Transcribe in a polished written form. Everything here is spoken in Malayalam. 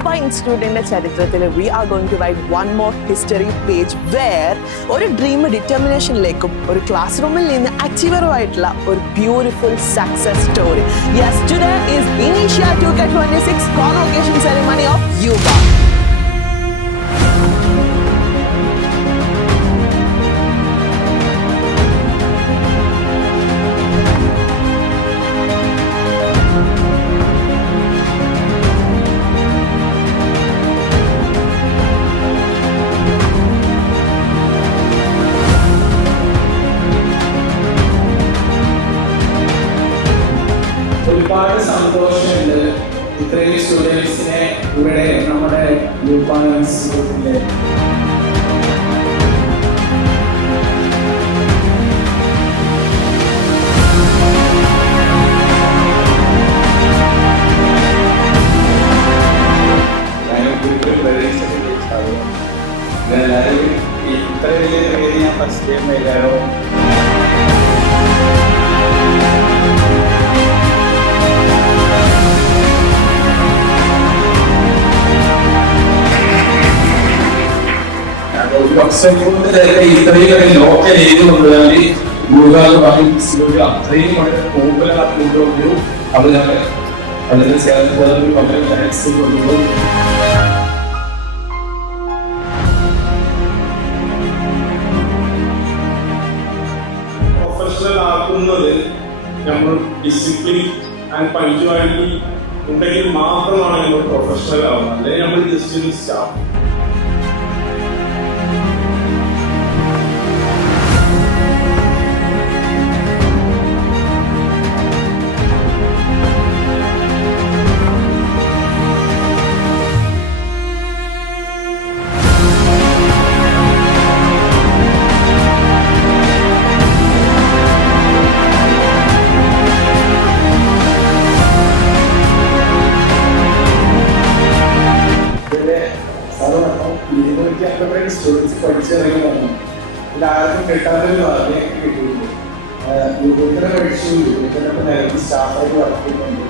Yuba Institute in the Charitrathil, we are going to write one more history page where ഒരു ഡ്രീം ഡിറ്റർമിനേഷനിലേക്കും ഒരു ക്ലാസ് റൂമിൽ നിന്ന് അച്ചീവറുമായിട്ടുള്ള ഒരു beautiful success story. Yes, today is Initia 2K26 convocation ceremony of Yuba. ഒരുപാട് സന്തോഷമുണ്ട് ഇത്രയും സ്റ്റുഡൻസിനെ ഇവിടെ നമ്മുടെ യൂബ ഇൻസ്റ്റിറ്റ്യൂട്ടിലെ ഇത്ര വലിയ പേര് ഞാൻ ഫസ്റ്റ് ടൈം വരാറോ. ഇത്രയും ലോക്കൽ ഏരിയ കൊണ്ടുപോയാൽ അത്രയും വളരെ പോപ്പുലർ ആക്കിക്കൊണ്ടു അവർ വളരെ ചേർന്ന് വളരെ താങ്ക്സ് കൊണ്ടുപോകും. പ്രൊഫഷണൽ ആക്കുന്നത് നമ്മൾ ഡിസിപ്ലിൻ ആൻഡ് പഞ്ച്വാലിറ്റി ഉണ്ടെങ്കിൽ മാത്രമാണ് നമ്മൾ പ്രൊഫഷണൽ ആവുന്നത്. അല്ലെങ്കിൽ നമ്മൾ ജസ്റ്റ് സ്റ്റാഫ്. സ്റ്റുഡൻസ് പഠിച്ചിറങ്ങി വന്നു. ഇത് ആർക്കും കിട്ടാത്തൊരു ഭാഗ്യം കിട്ടിയിട്ടുണ്ട്. യൂബിനെ പഠിച്ചു, യൂബിനെ നിരവധി സ്റ്റാഫായിട്ട് വർക്ക് ചെയ്യുന്നുണ്ട്.